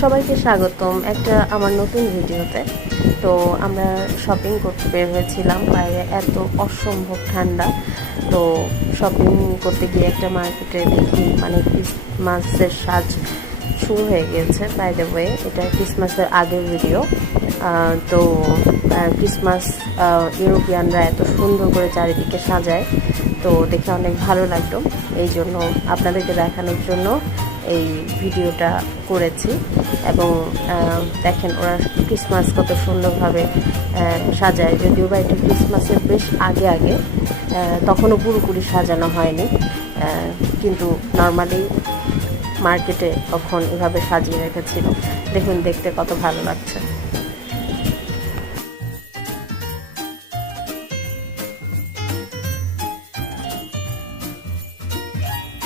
সবাইকে স্বাগতম একটা আমার নতুন ভিডিওতে। তো আমরা শপিং করতে বের হয়েছিলাম, বাইরে এত অসম্ভব ঠান্ডা। তো শপিং করতে গিয়ে একটা মার্কেটে দেখি মানে ক্রিসমাসের সাজ শুরু হয়ে গিয়েছে। বাই দ্য ওয়ে, এটা ক্রিসমাসের আগের ভিডিও। তো ক্রিসমাস ইউরোপিয়ানরা এত সুন্দর করে চারিদিকে সাজায়, তো দেখে অনেক ভালো লাগলো। এই জন্য আপনাদেরকে দেখানোর জন্য এই ভিডিওটা করেছি। এবং দেখেন ওরা ক্রিসমাস কত সুন্দরভাবে সাজায়, যদিও বা এটা ক্রিসমাসের বেশ আগে আগে, তখনও পুরোপুরি সাজানো হয়নি, কিন্তু নর্মালি মার্কেটে তখন এভাবে সাজিয়ে রেখেছিল। দেখুন দেখতে কত ভালো লাগছে।